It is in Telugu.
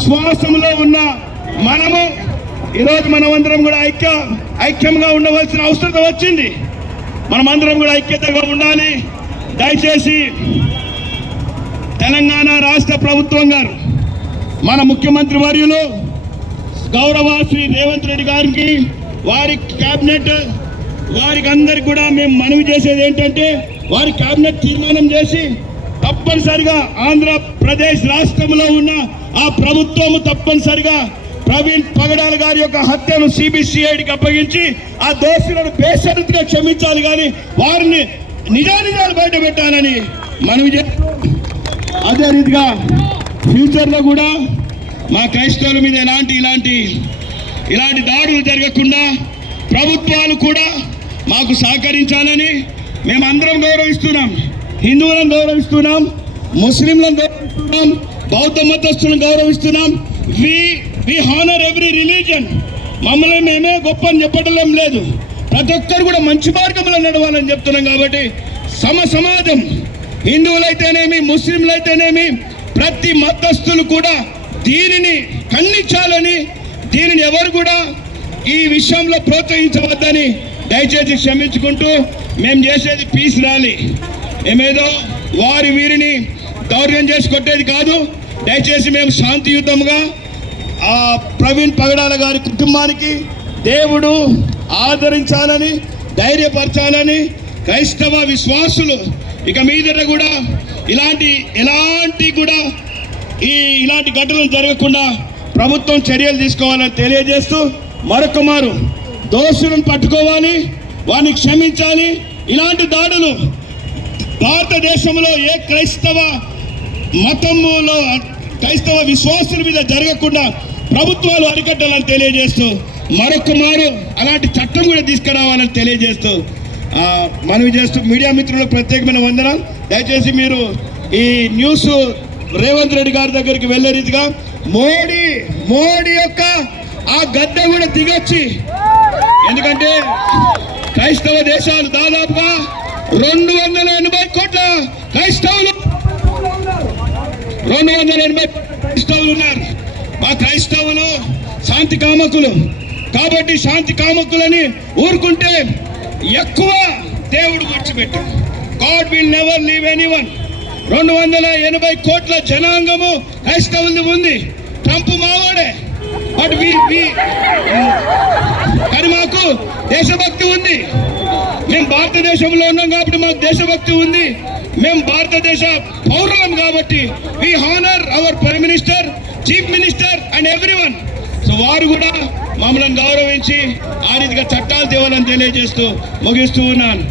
విశ్వాసంలో ఉన్న మనము ఈరోజు మనమందరం కూడా ఐక్య ఐక్యంగా ఉండవలసిన అవసరం వచ్చింది. మనమందరం కూడా ఐక్యతగా ఉండాలి. దయచేసి తెలంగాణ రాష్ట్ర ప్రభుత్వం గారు మన ముఖ్యమంత్రి వర్యులు గౌరవ శ్రీ రేవంత్ రెడ్డి గారికి వారి క్యాబినెట్ వారికి అందరికి కూడా మేము మనవి చేసేది ఏంటంటే వారి క్యాబినెట్ తీర్మానం చేసి తప్పనిసరిగా ఆంధ్రప్రదేశ్ రాష్ట్రంలో ఉన్న ఆ ప్రభుత్వము తప్పనిసరిగా ప్రవీణ్ పగడాల గారి యొక్క హత్యను సిబిసిఐడికి అప్పగించి ఆ దోషులను బేషరతుగా క్షమించాలి కానీ వారిని నిజానిజాలు బయట పెట్టాలని మనవి అదే రీతిగా ఫ్యూచర్లో కూడా మా క్రైస్తవుల మీద ఎలాంటి ఇలాంటి ఇలాంటి దాడులు జరగకుండా ప్రభుత్వాలు కూడా మాకు సహకరించాలని మేమందరం గౌరవిస్తున్నాం. హిందువులను గౌరవిస్తున్నాం. ముస్లింలను గౌరవిస్తున్నాం బౌద్ధ మతస్థులను గౌరవిస్తున్నాం. We we honour every religion మమ్మల్ని మేమే గొప్ప అని చెప్పడం లేదు. ప్రతి ఒక్కరు కూడా మంచి మార్గంలో నడవాలని చెప్తున్నాం కాబట్టి సమ సమాజం హిందువులైతేనేమి ముస్లింలైతేనేమి ప్రతి మతస్థులు కూడా దీనిని ఖండించాలని దీనిని ఎవరు కూడా ఈ విషయంలో ప్రోత్సహించవద్దని దయచేసి క్షమించుకుంటూ మేము చేసేది పీస్ ర్యాలీ ఏమేదో వారి వీరిని దౌర్యం చేసి కొట్టేది కాదు. దయచేసి మేము శాంతియుతంగా ఆ ప్రవీణ్ పగడాల గారి కుటుంబానికి దేవుడు ఆదరించాలని ధైర్యపరచాలని క్రైస్తవ విశ్వాసులు ఇక మీదట కూడా ఇలాంటి ఎలాంటి కూడా ఈ ఇలాంటి ఘటనలు జరగకుండా ప్రభుత్వం చర్యలు తీసుకోవాలని తెలియజేస్తూ మరొక మారు దోషులను పట్టుకోవాలి వారిని క్షమించాలి. ఇలాంటి దాడులు భారతదేశంలో ఏ క్రైస్తవ మతములో క్రైస్తవ విశ్వాసుల మీద జరగకుండా ప్రభుత్వాలు అరికట్టాలని తెలియజేస్తూ మరొక మారు అలాంటి చట్టం కూడా తీసుకురావాలని తెలియజేస్తూ మనవి చేస్తూ మీడియా మిత్రులకు ప్రత్యేకమైన వందనం దయచేసి మీరు ఈ న్యూస్ రేవంత్ రెడ్డి గారి దగ్గరికి వెళ్ళే రీతిగా మోడీ మోడీ యొక్క ఆ గద్దె కూడా దిగొచ్చి ఎందుకంటే క్రైస్తవ దేశాలు దాదాపుగా రెండు వందల ఎనభై కోట్ల క్రైస్తవులు రెండు వందల ఎనభై క్రైస్తవులు ఉన్నారు. మా క్రైస్తవులు శాంతి కామకులు. కాబట్టి శాంతి కామకులని ఊరుకుంటే ఎక్కువ దేవుడు విడిచిపెట్టు God will never leave anyone రెండు వందల ఎనభై కోట్ల జనాంగము క్రైస్తవులు ఉంది. ట్రంప్ మావాడే. బట్ వి కానీ మాకు దేశభక్తి ఉంది. మేము భారతదేశంలో ఉన్నాం కాబట్టి మాకు దేశభక్తి ఉంది. మేము భారతదేశ పౌరులం కాబట్టి we honour our prime minister chief minister and everyone so వారు కూడా మమ్మల్ని గౌరవించి ఆ రీతిగా చట్టాలు తేవాలని తెలియజేస్తూ ముగిస్తూ ఉన్నాను.